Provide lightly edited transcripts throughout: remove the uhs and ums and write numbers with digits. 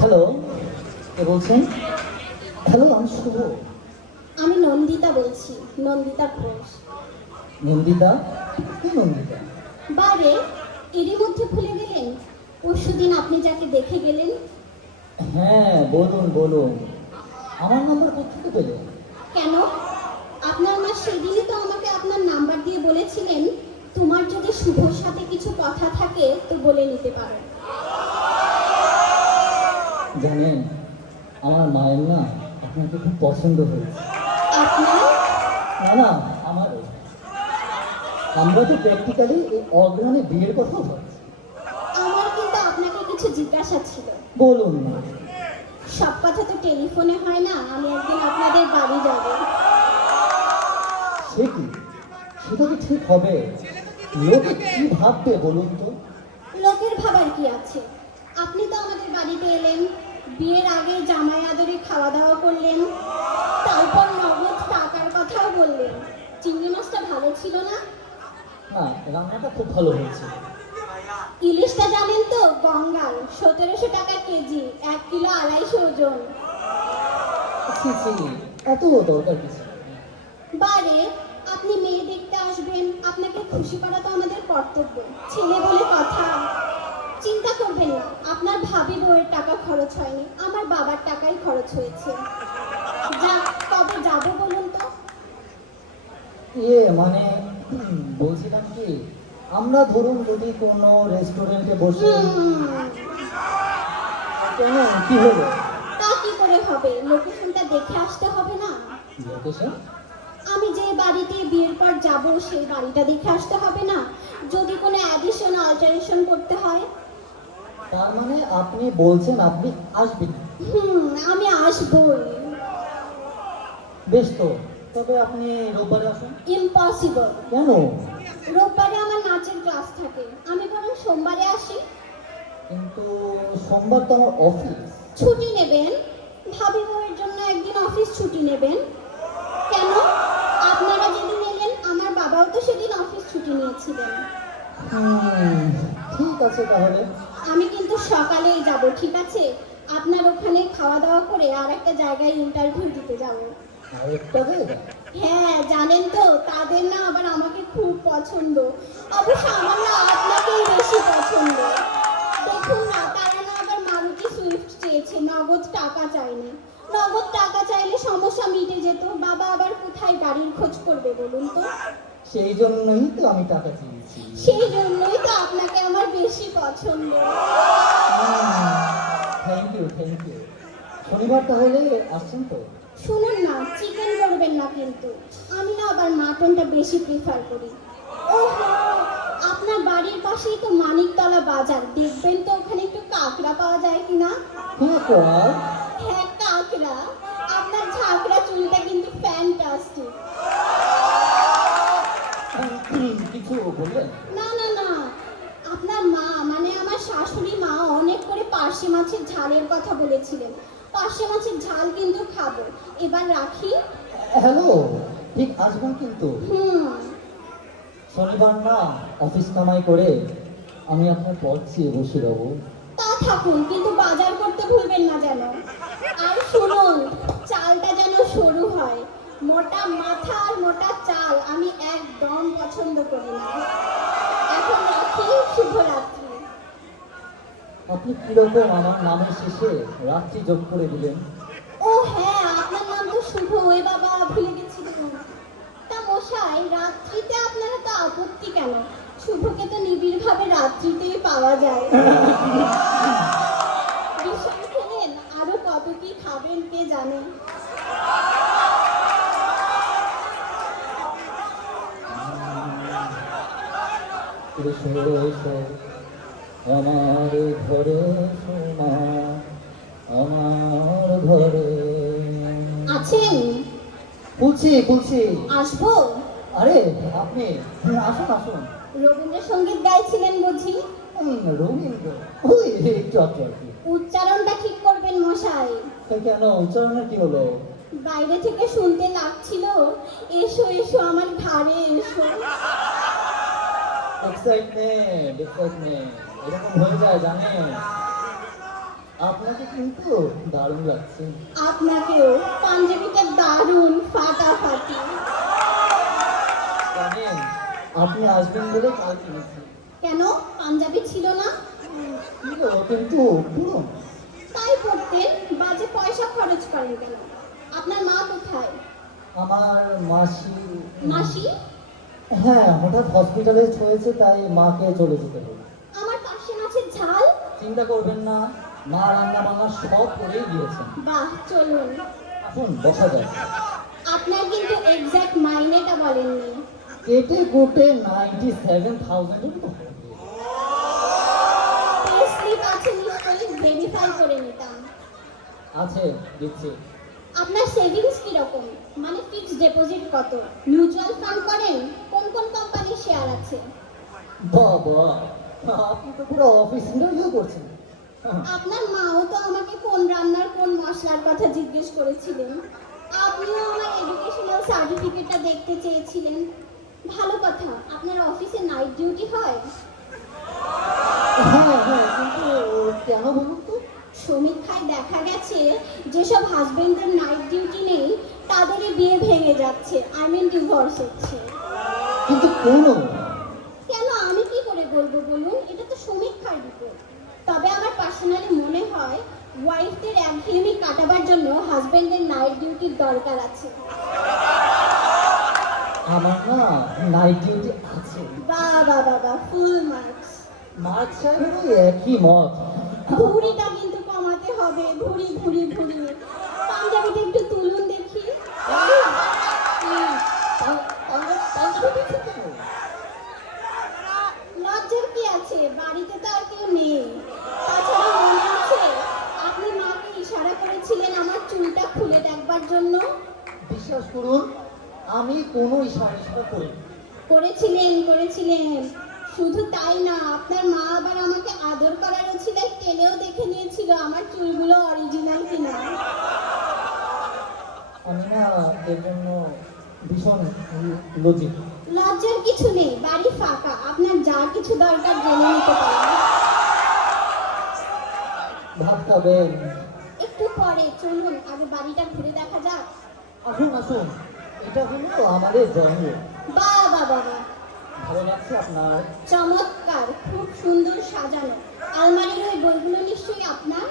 Hello, কে বলছেন? Hello, আমি শুভ। আমি নন্দিতা বলছি, নন্দিতা ঘোষ। নন্দিতা? কি নন্দিতা? বারে এরই মধ্যে ভুলে গেলেন পরশুদিন আপনি যাকে দেখে গেলেন? হ্যাঁ, বলুন বলুন। আমার নাম্বার কোথেকে পেলেন? কেন? আপনার মা সেদিনই তো আমাকে আপনার নাম্বার দিয়ে বলেছিলেন, তোমার যদি শুভর সাথে কিছু কথা থাকে তো বলে নিতে পারো। জানেন, আমার মায়ের না আপনাকে খুব পছন্দ হয়েছে। আপনার? না না, আমারও। আমরা তো প্র্যাকটিক্যালি এই অগ্রহণে বিয়ের কথা বলছি। আমার কিন্তু আপনাকে কিছু জিজ্ঞাসা ছিল। বলুন না। সব কথা তো টেলিফোনে হয় না, আমি একদিন আপনাদের বাড়ি যাব। সে কি? সেটা কি ঠিক হবে? লোকে কি ভাববে বলুন তো? লোকের ভাবার কি আছে? আপনি তো আমাদের বাড়িতে এলেন, বিয়ের আগে জামাই আদরে খাওয়া দাওয়া করলেন, তারপর নগদ টাকার কথাও বললেন। চিংড়ি মাছটা ভালো ছিল না? না, রান্নাটা খুব ভালো হয়েছে। ইলিশটা জানেন তো, গঙ্গার 1700 টাকা কেজি, 1 কিলো 250 ওজন। ছি ছি, এত দরকার কিছু নেই। বারে, আপনি মেয়ে দেখতে আসবেন, আপনাকে খুশি করা তো আমাদের কর্তব্য। ছেলে বলে কথা। চিন্তা করবেন না, আপনার ভাবি বউয়ের টাকা খরচ হয়নি, আমার বাবার টাকাই খরচ হয়েছে। যা, কবে যাবো বলুন তো? মানে বলছিলাম কি, আমরা ধরুন যদি কোনো রেস্টুরেন্টে বসে। হুম, কেন, কি হলো? তা কি করে হবে? লোকেশনটা দেখে আসতে হবে না? লোকেশন? আমি যে বাড়িতে বিয়ের পর যাব সেই বাড়িটা দেখে আসতে হবে না? যদি কোনো অ্যাডিশন অল্টারেশন করতে হয়? তার মানে আপনি বলছেন আপনি আসবেন? আমি আসবই। বেশ তো, তবে আপনি রোববারে আসুন। ইম্পসিবল। কেন? রোববারে আমার নাচের ক্লাস থাকে, আমি বরং সোমবারে আসি। কিন্তু সোমবার তো আমার অফিস। ছুটি নেবেন, ভাবি বউয়ের জন্য একদিন অফিস ছুটি নেবেন। কেন? আপনারা যেদিন এলেন আমার বাবাও তো সেদিন অফিস ছুটি নিয়েছিলেন। ঠিক আছে তাহলে। আমি কিন্তু সকালেই যাব, ঠিক আছে? আপনার ওখানে খাওয়া দাওয়া করে আর একটা জায়গায় ইন্টারভিউ দিতে যাব। আরেকটা জায়গা? হ্যাঁ, জানেন তো, তাদের না আবার আমাকে খুব পছন্দ। অবশ্য আমার না আপনাকেই বেশি পছন্দ। দেখুন না, তারা না আবার মারুতি সুইফট চেয়েছে, নগদ টাকা চায়নি। নগদ টাকা চাইলে সমস্যা মিটে যেত, বাবা আবার কোথায় গাড়ির খোঁজ করবে বলুন তো? সেই জন্যই তো আমি টাকা চেয়েছি। সেই জন্যই তো আপনাকে আমার বেশি পছন্দ। Thank you thank you. শনিবার তাহলে আসছেন তো? শুনুন না, চিকেন করবেন না কিন্তু। আমি না আবার মাটনটা বেশি প্রিফার করি। ওহো, আপনার বাড়ির পাশেই তো মানিকতলা বাজার, দেখবেন তো ওখানে একটু কাঁকড়া পাওয়া যায় কিনা? হ্যাঁ, কাঁকড়া। আপনার ঝাঁকড়া চুলটা কিন্তু ফ্যান্টাস্টিক। কিছু বললেন? না না না, আপনার মা মানে আমার শাশুড়ি মা অনেক করে পার্শে মাছের ঝালের কথা বলেছিলেন। পার্শে মাছের ঝাল কিন্তু খাবো। এবার রাখি। হ্যালো, ঠিক আসবেন কিন্তু। শনিবার না অফিস কামাই করে আমি আপনার পথ চেয়ে বসে রব। তা থাকুন, কিন্তু বাজার করতে ভুলবেন না যেন। আর শুনুন, চালটা যেন সরু হয়। মোটা মাথা আর মোটা চাল আমি একদম পছন্দ করি না। এখন রাখি, শুভরাত্রি। আপনি কিরকম আমার নামের শেষে রাত্রি যোগ করে দিলেন? ও হ্যাঁ, আপনার নাম তো শুভ, ওই বাবা ভুলে গেছিলাম। তা মশাই, রাত্রিতে আপনারা তো আপত্তি কেন? শুভকে তো নিবিড়ভাবে রাত্রিতেই পাওয়া যায়। ভীষণ খেলেন, আরো কত কি খাবেন কে জানে। এসো এসো আমার ঘরে, সোমা আমার ঘরে। আছেন? বলছি বলছি। আসবো? আরে আপনি আসুন আসুন। রবীন্দ্রসঙ্গীত গাইছিলেন বুঝি? রবীন্দ্র ওই একটু একটু আর কি। উচ্চারণটা ঠিক করবেন মশাই। তা কেন, উচ্চারণের কি হলো? বাইরে থেকে শুনতে লাগছিল, এসো এসো আমার ঘাড়ে এসো। এক্সাইটমেন্ট এক্সাইটমেন্ট এরকম হয়ে যায় জানেন। আপনাকে কিন্তু দারুণ লাগছে। আপনাকেও। পাঞ্জাবিটা দারুণ ফাটাফাটি। জানেন, আপনি আসবেন বলে কাল কিনেছি। কেন পাঞ্জাবি ছিল না? ছিল কিন্তু পুরো। তাই পড়তেন, বাজে পয়সা খরচ করেন কেন? আপনার মা কোথায়? আমার মাসি। মাসি? হ্যাঁ, হঠাৎ হসপিটালে হয়েছে তাই মাকে চলে যেতে হবে। আমার পাশে মাছের ঝাল। চিন্তা করবেন না, মা রান্না বান্না সব করেই গিয়েছেন। বাহ, চলুন। আসুন বসা যায়। আপনার কিন্তু এক্সাক্ট মাইনেটা বলেননি। কেটে কুটে 97,000 তো হবে। পে স্লিপ আছে নিশ্চয়ই, ভেরিফাই করে নিতাম। আছে, দিচ্ছি। আপনার সেভিংস কি রকম? মানে ফিক্সড ডিপোজিট কত? মিউচুয়াল ফান্ড করেন? কোন কোন কোম্পানির শেয়ার আছে? বাবা, আপনি তো পুরো অফিস ইন্টারভিউ করছেন। আপনার মাও তো আমাকে কোন রান্নার কোন মশলার কথা জিজ্ঞেস করেছিলেন। আপনিও আমার এডুকেশনাল সার্টিফিকেটটা দেখতে চেয়েছিলেন। ভালো কথা, আপনার অফিসে নাইট ডিউটি হয়? হ্যাঁ হ্যাঁ, কিন্তু কেন বলুন তো? সমীক্ষায় দেখা গেছে যেসব হাজবেন্ডের নাইট ডিউটি নেই তাদেরই বিয়ে ভেঙে যাচ্ছে, আই মিন ডিভোর্স হচ্ছে। কিন্তু কোনো কেন আমি কি করে বলবো বলুন, এটা তো সমীক্ষার রিপোর্ট। তবে আমার পার্সোনালি মনে হয় ওয়াইফদের একঘেয়েমি কাটাবার জন্য হাজবেন্ডের নাইট ডিউটির দরকার আছে। আমার না নাইট ডিউটি আছে। বাবা বাবা, ফুল মার্কস। মার্ক সাহেবেরও একই মত। ভুঁড়িটা কিন্তু কমাতে হবে, ভুঁড়ি ভুঁড়ি ভুঁড়ি। পাঞ্জাবিটা একটু তুলুন দেখি। লজ্জার কি আছে, বাড়িতে তো আর কেউ নেই। তাছাড়া মনে আছে আপনি মাকে ইশারা করেছিলেন আমার চুলটা খুলে দেখবার জন্য? বিশ্বাস করুন, আমি কোনো ইশারা করি। করেছিলেন করেছিলেন। শুধু তাই না, আপনার মা আবার আমাকে আদর করার ওছিলায় টেনেও দেখে নিয়েছিল আমার চুলগুলো অরিজিনাল কিনা। আমি না এর জন্য ভীষণ লজ্জিত। লজ্জার কিছু নেই, বাড়ি ফাঁকা, আপনার যা কিছু দরকার জেনে নিতে পারেন। ভাত খাবেন? একটু পরে, চলুন আগে বাড়িটা ঘুরে দেখা যাক। আসুন আসুন, এটা হলো আমাদের জন্ম। বাহ বাহ বাবা, ভালো লাগছে আপনার? চমৎকার, খুব সুন্দর সাজানো। আলমারির ওই বইগুলো নিশ্চয়ই আপনার?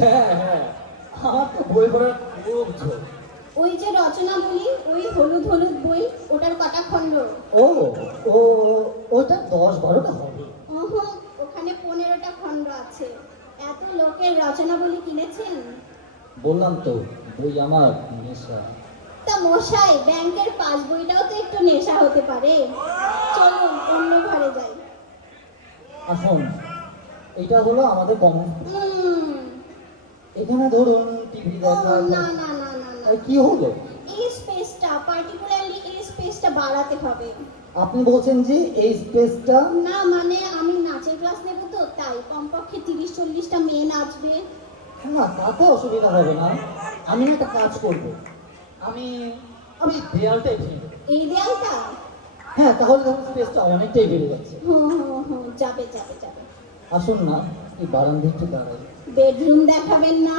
হ্যাঁ হ্যাঁ, আমার তো বই পড়ার খুব ঝোঁক। ওই যে রচনা বলি, ওই হলুদ হলুদ বই, ওটার কটা খণ্ড? ও ও ওটা 10-12টা হবে। ওহো, ওখানে 15টা খণ্ড আছে। এত লোকের রচনা বলি কিনেছেন? বললাম তো, বই আমার নেশা। তা মশাই, ব্যাংকের পাস বইটাও তো একটু নেশা হতে পারে। চলুন অন্য ঘরে যাই। আসুন, এটা হলো আমাদের কমন। উম, এখানে ধরুন টিভি ও দেখা। না না না না না, কি হলো? এই স্পেসটা, পার্টিকুলারলি এই স্পেসটা বাড়াতে হবে। আপনি বলছেন যে এই স্পেসটা? না মানে আমি নাচের ক্লাস নেব তো, তাই কমপক্ষে 30-40টা মেয়ে নাচবে। না, তাতে অসুবিধা হবে না। আমি না একটা কাজ করব, আমি আমি দেয়ালটাই ভেঙে দেবো। এই দেয়ালটা? হ্যাঁ, তাহলে ধরুন স্পেসটা অনেকটাই বেড়ে যাচ্ছে। হুম হুম হুম, যাবে যাবে যাবে। আসুন না, এই বারান্দা একটু দাঁড়াই। বেডরুম দেখাবেন না?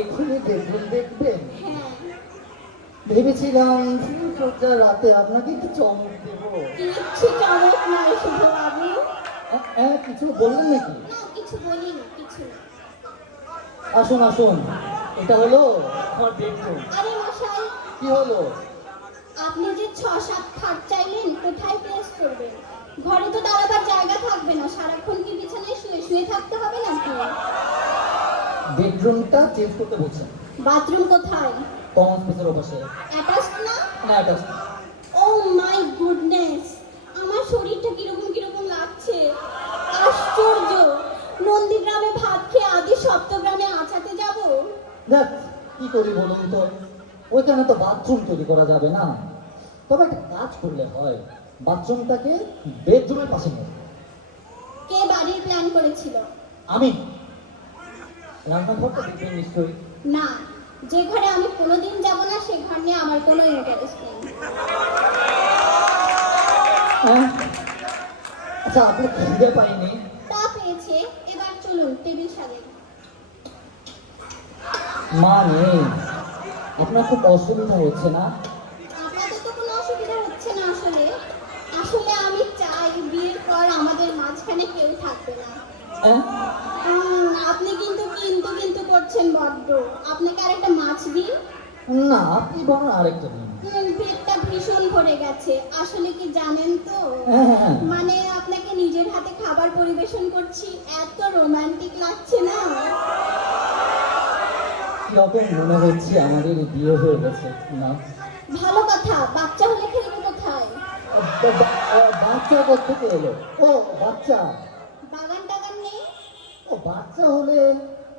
এক্ষুনি বেডরুম দেখবেন? হ্যাঁ। ভেবেছিলাম ফুলসজ্জার রাতে আপনাকে একটু চমক দেবো। কিচ্ছু চমক নয় শুভ বাবু। কিছু বললেন নাকি? না কিছু বলিনি, কিছু না। আসুন আসুন, এটা হলো আমার বেডরুম। আরে মশাই, কি হলো? আপনি যে 6-7 খাট চাইলেন, কোথায় প্লেস করবেন? ঘরে তো দাঁড়াবার জায়গা থাকবে না, সারাক্ষণ কি বিছানায় শুয়ে শুয়ে থাকতে হবে নাকি? বেডরুমটা চেঞ্জ করতে বলছেন। বাথরুম কোথায়? কমন স্পেসের ওপাশে। অ্যাটাচড না? না, এটা ও মাই গুডনেস, আমার শরীরটা কিরকম কিরকম লাগছে। আশ্চর্য, নন্দীগ্রামে ভাত খেয়ে আদি সপ্তগ্রামে আছাতে যাব। দেখ কি করি বলুন তো, ওইখানে তো বাথরুম তৈরি করা যাবে না। তবে একটা কাজ করলে হয়, বাথরুমটাকে বেডরুমের পাশে নেব। কে বাড়ির প্ল্যান করেছিল? আমি। রান্নাঘরটা দেখবেন নিশ্চয়ই। না, যে ঘরে আমি কোনোদিন যাব না সে ঘর নিয়ে আমার কোনো ইন্টারেস্ট নেই। আচ্ছা, আপনি খিদে পাইনি? তা চলুন টেবিল সাজাই। মা নেই, আপনার খুব অসুবিধা হচ্ছে না? আপাতত কোনো অসুবিধা হচ্ছে না। আসলে আসলে আমি চাই বিয়ের পর আমাদের মাঝখানে কেউ থাকবে না। হ্যাঁ? আপনি কিন্তু কিন্তু কিন্তু করছেন বড্ড। আপনাকে আর একটা মাছ দিন। না, আপনি বরং আরেকটা দিন। পেটটা ভীষণ ভরে গেছে। আসলে কি জানেন তো, হ্যাঁ, হ্যাঁ। মানে আপনাকে নিজের হাতে খাবার পরিবেশন করছি, এত রোমান্টিক লাগছে না? কিরকম মনে হচ্ছে আমাদের বিয়ে হয়ে গেছে না? ভালো কথা, বাচ্চা হলে খেলবে কোথায়? বাচ্চা কোথেকে এলো? ও বাচ্চা, বাগান টাগান নেই? ও বাচ্চা হলে,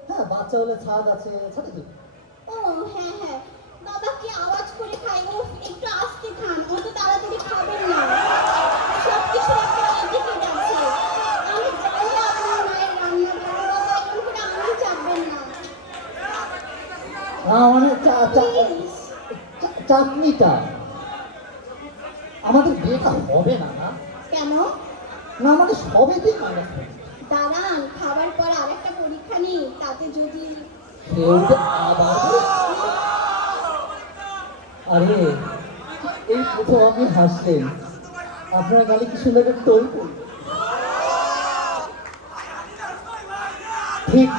হ্যাঁ বাচ্চা হলে ছাদ আছে, ছাদে কি? ও হ্যাঁ হ্যাঁ, বাবা কি আওয়াজ করে খায়। ও একটু আস্তে খান, অত তাড়াতাড়ি খাবেন না। সব কিছু একটা এটিকেট আছে। আমি জানি আপনার মায়ের রান্না ভালো, বাবা এরকম করে আমি চাপবেন না মানে প্লিজ। চাটনিটা, আমাদের বিয়েটা হবে না না? কেন? না মানে সবেতেই মাইনাস হবে। দাঁড়ান, খাবার পর আরেকটা পরীক্ষা নেই, তাতে যদি কেউটা আবার আরে এই প্রথম আপনি হাসলেন, আপনার গালে কি সুন্দর একটা টোল পড়ল। ঠিক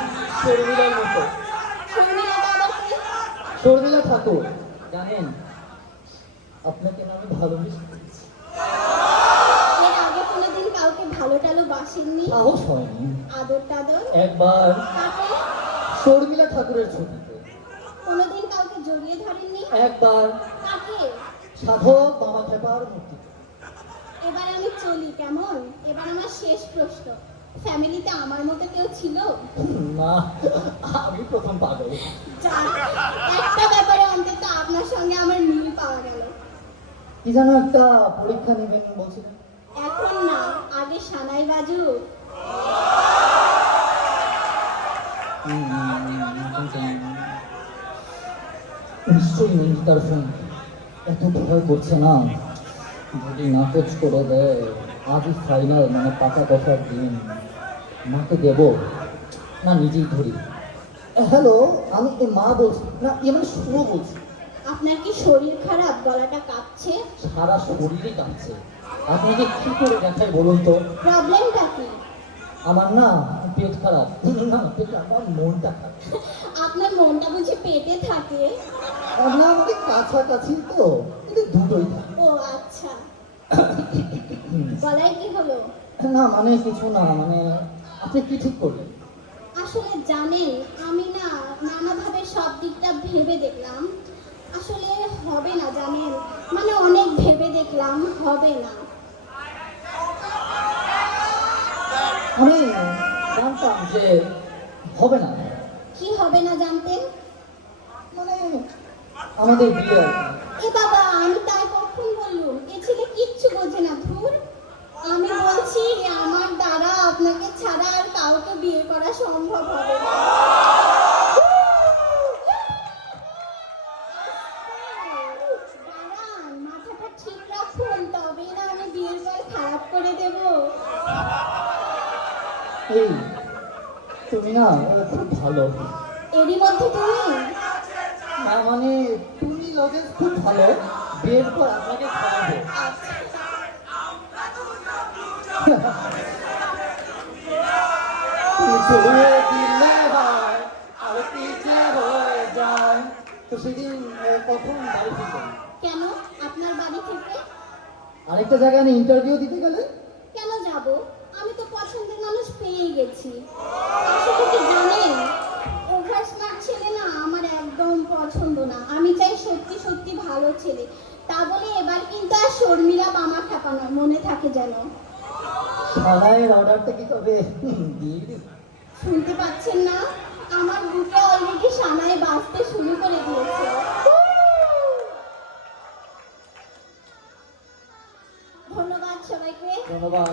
শর্মিলার মতো। শর্মিলাটা আবার কি? শর্মিলা ঠাকুর, জানেন আপনাকে না আমি ভালোবেসে ফেলেছি। এর আগে কোনোদিন কাউকে ভালো টালো বাসেননি? সাহস হয়নি। আদর টাদর? একবার তাতে শর্মিলা ঠাকুরের ছবিতে, কোনোদিন কাউকে জড়িয়ে ধরেননি? একবার তাকে সাধক বাবা খেপার মূর্তি। এবার আমি চলি কেমন? এবার আমার শেষ প্রশ্ন, ফ্যামিলিতে আমার মতো কেউ ছিল? না, আমি প্রথম পাগল। যাক, একটা ব্যাপারে অন্তত আপনার সঙ্গে আমার মিল পাওয়া গেল। কি যেন একটা পরীক্ষা নেবেন বলছিলেন? এখন না, আগে সানাই বাজুক। নিশ্চয়ই নন্দিতার ফোন। এত ভয় করছে না, যদি নাকচ করে দেয়। আজই ফাইনাল, মানে পাকা কথার দিন। মাকে দেব না নিজেই ধরি। হ্যালো, আমি মা বলছি না, মানে শুভ বলছি। আপনার কি শরীর খারাপ? গলাটা কাঁপছে। সারা শরীরই কাঁপছে। আপনাকে কি করে দেখাই বলুন তো? প্রবলেমটা কি? আমার না পেট খারাপ। না পেট, আমার মনটা খারাপ। আপনার মনটা বুঝি পেটে থাকে? আমরা আমাদের কাছাকাছি তো, কিন্তু দুটোই থাকে। ও আচ্ছা। গলায় কি হলো? না মানে কিছু না, মানে আপনি কি ঠিক করলেন? আসলে জানেন, আমি না নানাভাবে সব দিকটা ভেবে দেখলাম। আসলে হবে না জানেন, মানে অনেক ভেবে দেখলাম, হবে না। আমি জানতাম যে হবে না, কি হবে না জানতেন? মানে আমাদের বিয়ে আর কি। এ বাবা, আমি তাই কখন বললুম? এ ছেলে কিচ্ছু বোঝে না। ধুর, আমি বলছি আমার দ্বারা আপনাকে ছাড়া আর কাউকে বিয়ে করা সম্ভব হবে না। দাঁড়ান, মাথাটা ঠিক রাখুন, তবেই না আমি বিয়ের পর খারাপ করে দেব। এই তুমি না খুব ভালো। এরই মধ্যে তুমি? না মানে তুমি লগেজ খুব ভালো, বিয়ের পর আপনাকে খাওয়াবো। কিছু দিলে হয় আর কিছু হয়ে যায়। তো সেদিন কখন বাড়ি ফিরবেন? কেন? আপনার বাড়ি থেকে? আরেকটা জায়গায় আমি ইন্টারভিউ দিতে গেলে? কেন যাব? আমি তো পছন্দের মানুষ পেয়ে গেছি। আসলে কি জানেন, ওভার স্মার্ট ছেলে না আমার একদম পছন্দ না। আমি চাই সত্যি সত্যি ভালো ছেলে। তা বলে এবার কিন্তু আর শর্মিলা বামা খেপা নয়, মনে থাকে যেন। সারাইয়ের অর্ডারটা কি তবে দিয়ে দিই? শুনতে পাচ্ছেন না? আমার বুকে অলরেডি সানাই বাজতে শুরু করে দিয়েছে। ধন্যবাদ সবাইকে। ধন্যবাদ।